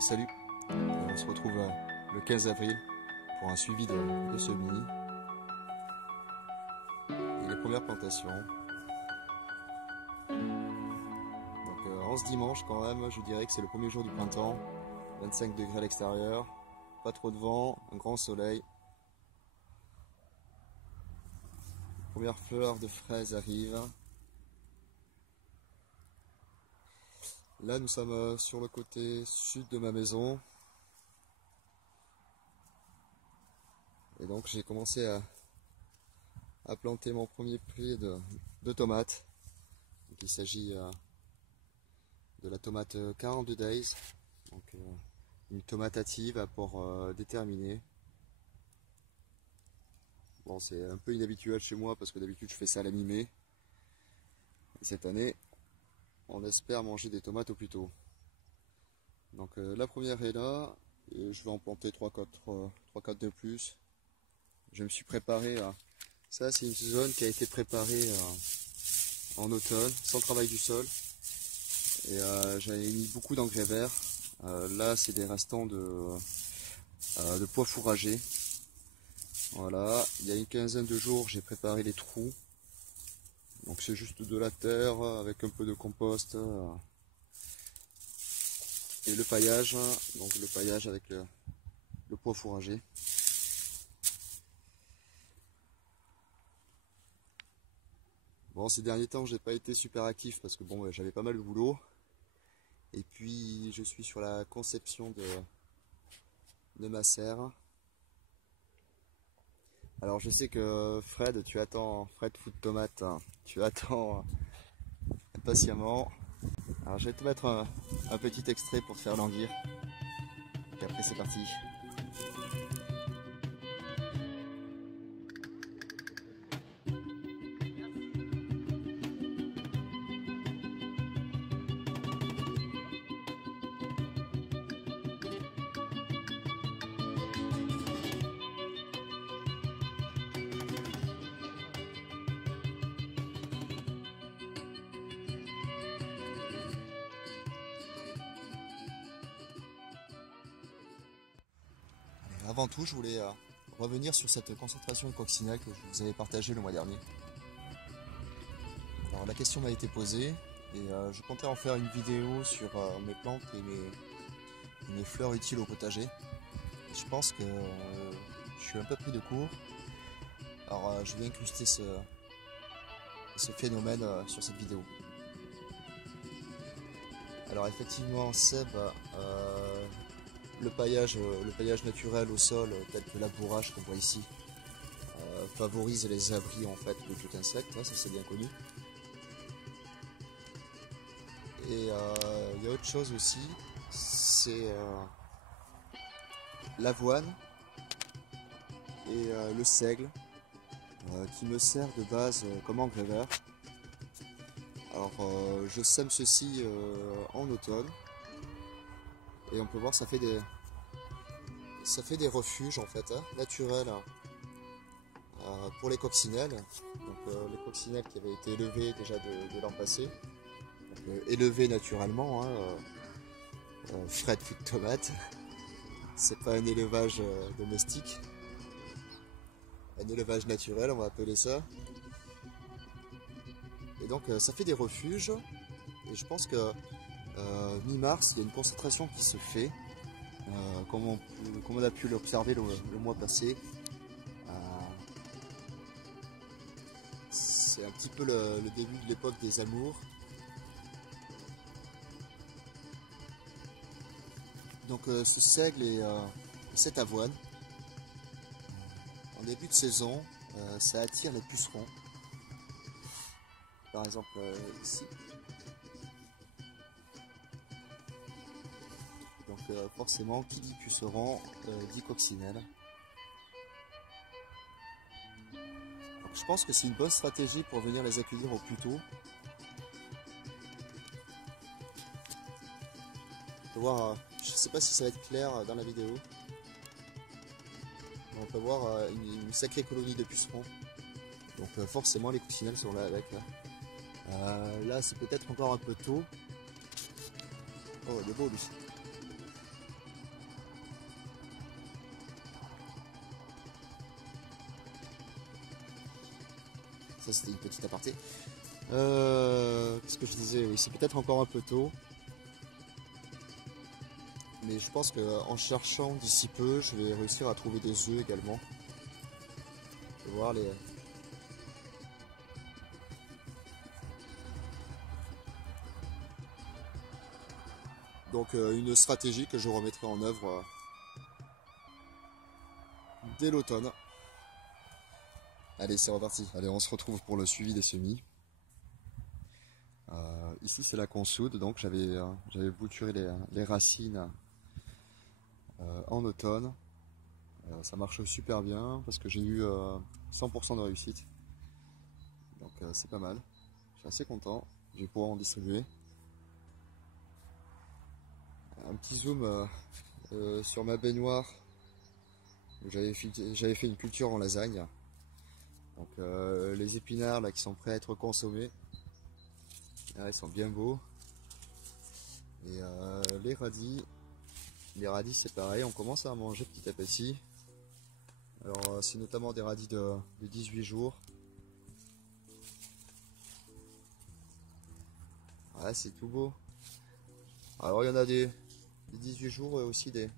Salut, on se retrouve le 15 avril pour un suivi de semis et les premières plantations. Donc en ce dimanche quand même, je dirais que c'est le premier jour du printemps, 25 degrés à l'extérieur, pas trop de vent, un grand soleil. Les premières fleurs de fraises arrivent. Là nous sommes sur le côté sud de ma maison. Et donc j'ai commencé à planter mon premier pied de tomates. Donc, il s'agit de la tomate 42 Days, donc une tomate hâtive à port déterminé. Bon, c'est un peu inhabituel chez moi parce que d'habitude je fais ça à la mi-mai. Et cette année, on espère manger des tomates au plus tôt. Donc la première est là, et je vais en planter 3-4 de plus. Je me suis préparé à... Ça, c'est une zone qui a été préparée en automne, sans travail du sol. Et j'avais mis beaucoup d'engrais verts. Là, c'est des restants de pois fourragés. Voilà, il y a une quinzaine de jours, j'ai préparé les trous. Donc c'est juste de la terre avec un peu de compost et le paillage. Donc le paillage avec le pois fourragé. Bon, ces derniers temps, j'ai pas été super actif parce que bon, j'avais pas mal de boulot. Et puis, je suis sur la conception de ma serre. Alors, je sais que Fred, Fred Food Tomate, hein, tu attends impatiemment. Alors, je vais te mettre un petit extrait pour te faire languir. Et après, c'est parti. Avant tout, je voulais revenir sur cette concentration de coccinelle que je vous avais partagée le mois dernier. Alors la question m'a été posée et je comptais en faire une vidéo sur mes plantes et mes fleurs utiles au potager. Et je pense que je suis un peu pris de court. Alors je vais incruster ce phénomène sur cette vidéo. Alors effectivement, Seb, le paillage naturel au sol, tel que labourage qu'on voit ici, favorise les abris en fait de tout insecte, ça c'est bien connu. Et il y a autre chose aussi, c'est l'avoine et le seigle qui me sert de base comme engrais vert. Alors je sème ceci en automne et on peut voir ça fait des refuges en fait naturels pour les coccinelles. Donc les coccinelles qui avaient été élevées déjà de l'an passé, élevées naturellement, Fred Food Tomate. C'est pas un élevage domestique, un élevage naturel on va appeler ça. Et donc ça fait des refuges et je pense que mi-mars il y a une concentration qui se fait comme on a pu l'observer le mois passé. C'est un petit peu le début de l'époque des amours. Donc ce seigle et cette avoine, en début de saison, ça attire les pucerons. Par exemple ici. Donc forcément, qui dit puceron dit coccinelle. Donc, je pense que c'est une bonne stratégie pour venir les accueillir au plus tôt. On peut voir, je ne sais pas si ça va être clair dans la vidéo. On peut voir une sacrée colonie de pucerons. Donc forcément les coccinelles sont là avec. Là c'est peut-être encore un peu tôt. Oh il est beau lui. ça c'était une petite aparté. Qu'est-ce que je disais? Oui, c'est peut-être encore un peu tôt. Mais je pense qu'en cherchant d'ici peu, je vais réussir à trouver des œufs également. Je vais voir les... Donc une stratégie que je remettrai en œuvre dès l'automne. Allez, c'est reparti. Allez, on se retrouve pour le suivi des semis. Ici c'est la consoude, donc j'avais bouturé les racines en automne. Ça marche super bien parce que j'ai eu 100% de réussite. Donc c'est pas mal. Je suis assez content. Je vais pouvoir en distribuer. Un petit zoom sur ma baignoire où j'avais fait une culture en lasagne. Donc les épinards là qui sont prêts à être consommés. Là, ils sont bien beaux. Et les radis c'est pareil, on commence à en manger petit à petit. Alors c'est notamment des radis de 18 jours. Ouais, c'est tout beau. Alors il y en a des 18 jours et aussi des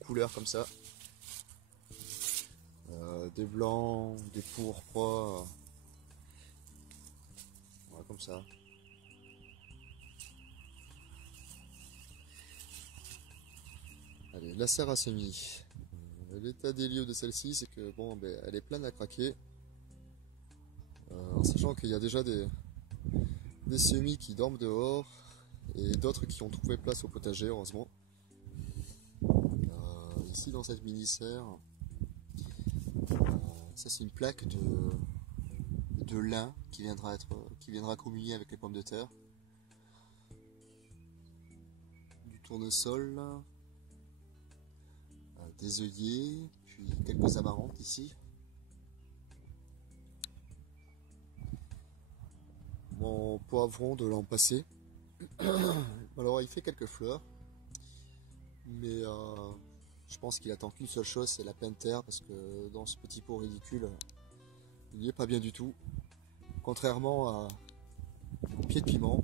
couleurs comme ça. Des blancs, des pourpres, voilà, comme ça. Allez, la serre à semis. L'état des lieux de celle-ci, c'est que bon, ben, elle est pleine à craquer. En sachant qu'il y a déjà des semis qui dorment dehors et d'autres qui ont trouvé place au potager, heureusement. Ici, dans cette mini-serre, ça c'est une plaque de lin qui viendra communier avec les pommes de terre. Du tournesol, des œillets, puis quelques amarantes ici. Mon poivron de l'an passé. Alors il fait quelques fleurs, mais je pense qu'il attend qu'une seule chose, c'est la pleine terre, parce que dans ce petit pot ridicule, il n'y est pas bien du tout. Contrairement au pied de piment.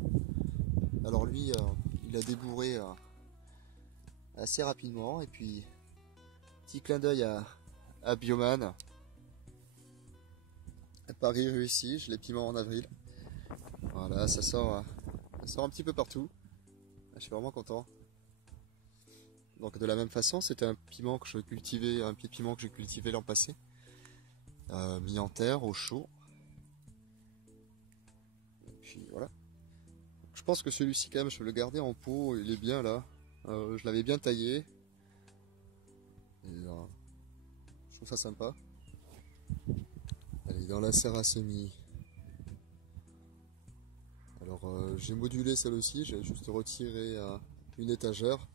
Alors lui, il a débourré assez rapidement, et puis petit clin d'œil à Bioman. À Paris réussi, je les piments en avril. Voilà, ça sort un petit peu partout. Je suis vraiment content. Donc de la même façon, c'était un piment que je cultivais, un pied de piment que j'ai cultivé l'an passé, mis en terre au chaud. Et puis voilà. Je pense que celui-ci quand même, je vais le garder en pot. Il est bien là. Je l'avais bien taillé. Et, je trouve ça sympa. Allez, dans la serre à semis. Alors j'ai modulé celle aussi. J'ai juste retiré une étagère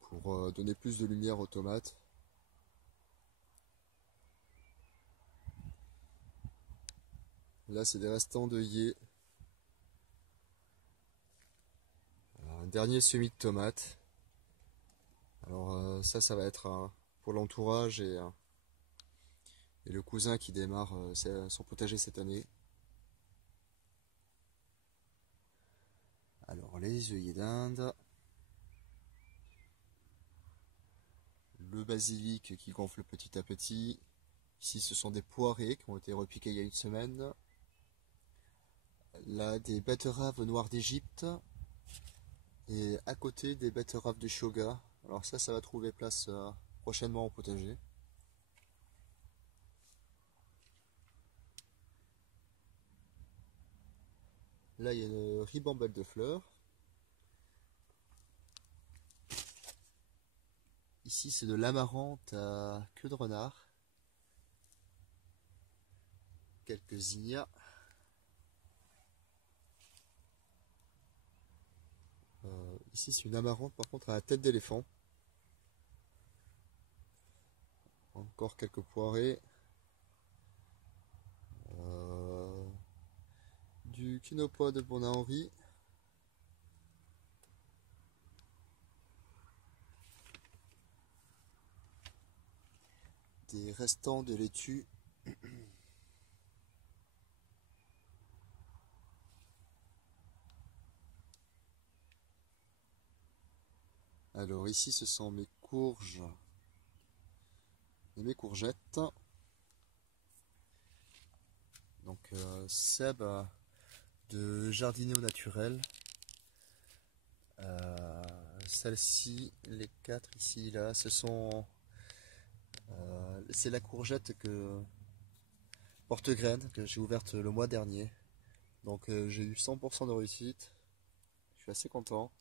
pour donner plus de lumière aux tomates. Là, c'est des restants d'œillets. Un dernier semis de tomates. Alors ça va être pour l'entourage et le cousin qui démarre son potager cette année. Alors les œillets d'Inde. Le basilic qui gonfle petit à petit. Ici, ce sont des poirées qui ont été repiquées il y a une semaine. Là, des betteraves noires d'Égypte. Et à côté, des betteraves de Shoga. Alors ça va trouver place prochainement au potager. Là, il y a une ribambelle de fleurs. Ici, c'est de l'amarante à queue de renard. Quelques zinnias. Ici, c'est une amarante par contre à la tête d'éléphant. Encore quelques poirées. Du quinoa de Bonna-Henri. Des restants de laitue. Alors ici ce sont mes courges et mes courgettes. Donc Seb de Jardiner au naturel. Celles-ci, les 4 ici là, ce sont c'est la courgette que porte-graine que j'ai ouverte le mois dernier. Donc j'ai eu 100% de réussite. Je suis assez content.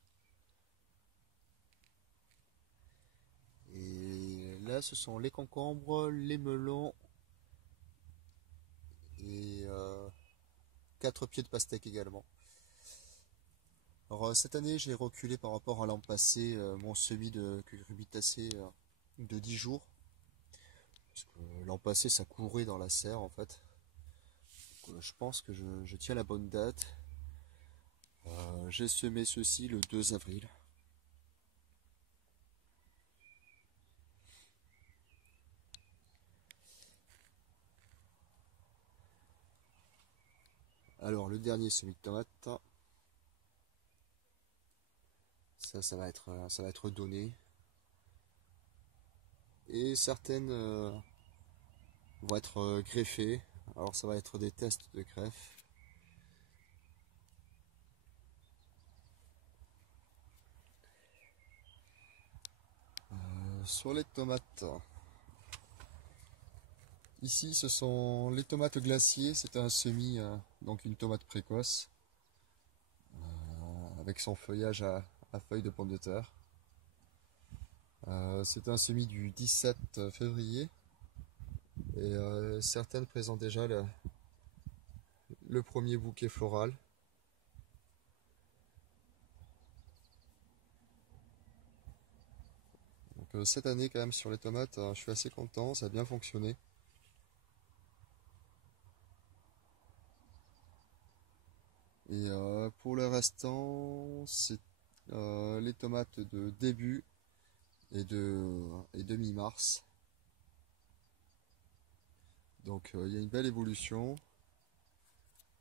Et là, ce sont les concombres, les melons et 4 pieds de pastèque également. Alors cette année, j'ai reculé par rapport à l'an passé mon semis de cucurbitacées de 10 jours. Parce que l'an passé, ça courait dans la serre en fait. Donc, je pense que je tiens la bonne date. J'ai semé ceci le 2 avril. Alors le dernier semis de tomates, ça va être donné. Et certaines vont être greffées. Alors ça va être des tests de greffe. Sur les tomates, ici ce sont les tomates glaciers, c'est un semis, donc une tomate précoce, avec son feuillage à feuilles de pomme de terre. C'est un semis du 17 février et certaines présentent déjà le premier bouquet floral. Donc cette année quand même sur les tomates, je suis assez content, ça a bien fonctionné. Et pour le restant, c'est les tomates de début et de mi-mars. Donc il y a une belle évolution.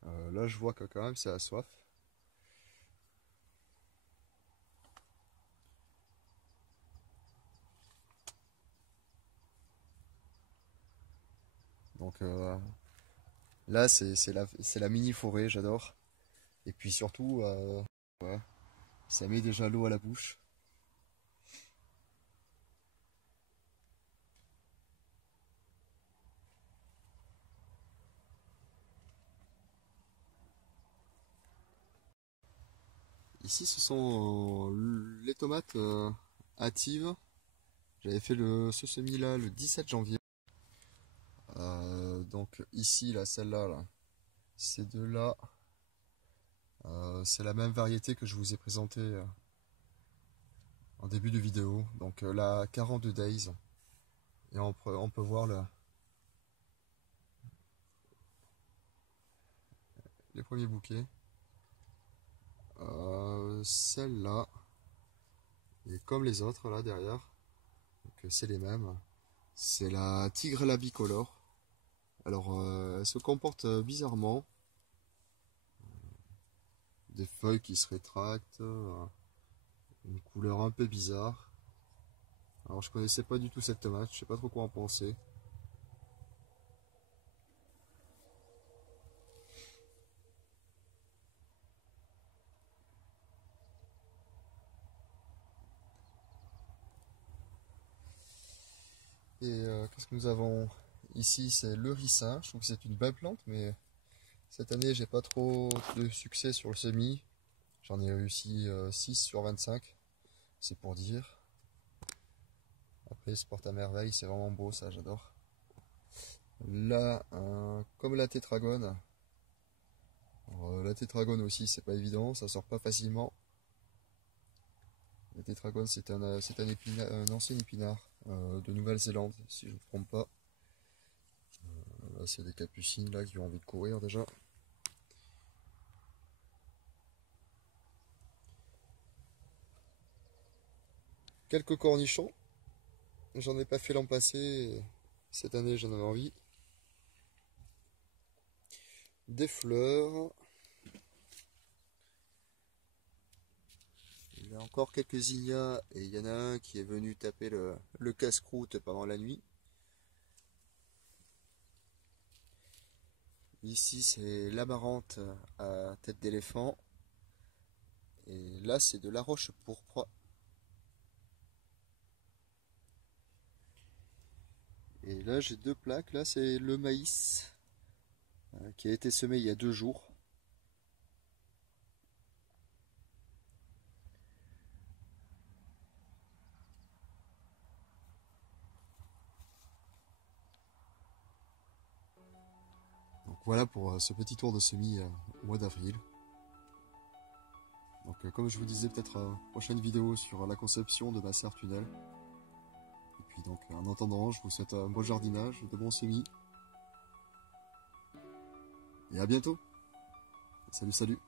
Là je vois que quand même ça a soif. Donc là c'est la mini forêt, j'adore. Et puis surtout, ouais, ça met déjà l'eau à la bouche. Ici ce sont les tomates hâtives. J'avais fait ce semis là le 17 janvier. Donc ici là, celle-là, là, ces deux-là, c'est la même variété que je vous ai présentée en début de vidéo. Donc la 42 Days. Et on peut voir les premiers bouquets. Celle-là, et comme les autres là derrière, donc c'est les mêmes. C'est la Tigre la bicolore. Alors elle se comporte bizarrement. Des feuilles qui se rétractent, une couleur un peu bizarre. Alors je connaissais pas du tout cette tomate, je sais pas trop quoi en penser. Et qu'est-ce que nous avons ici? C'est le ricin. Je trouve que c'est une belle plante, mais cette année j'ai pas trop de succès sur le semis. J'en ai réussi 6 sur 25, c'est pour dire. Après, il se porte à merveille, c'est vraiment beau, ça j'adore. Là, comme la tétragone, la tétragone aussi, c'est pas évident, ça sort pas facilement. La tétragone, c'est un ancien épinard de Nouvelle-Zélande, si je ne me trompe pas. Là, c'est des capucines là qui ont envie de courir déjà. Quelques cornichons. J'en ai pas fait l'an passé. Cette année, j'en avais envie. Des fleurs. a encore quelques zinnias et il y en a un qui est venu taper le casse-croûte pendant la nuit. Ici c'est l'amarante à tête d'éléphant. Et là c'est de la roche pourpre. Et là j'ai deux plaques, là c'est le maïs qui a été semé il y a 2 jours. Donc voilà pour ce petit tour de semis au mois d'avril. Donc comme je vous disais, peut-être prochaine vidéo sur la conception de ma serre tunnel. Et puis donc en attendant, je vous souhaite un bon jardinage, de bons semis. Et à bientôt. Salut, salut.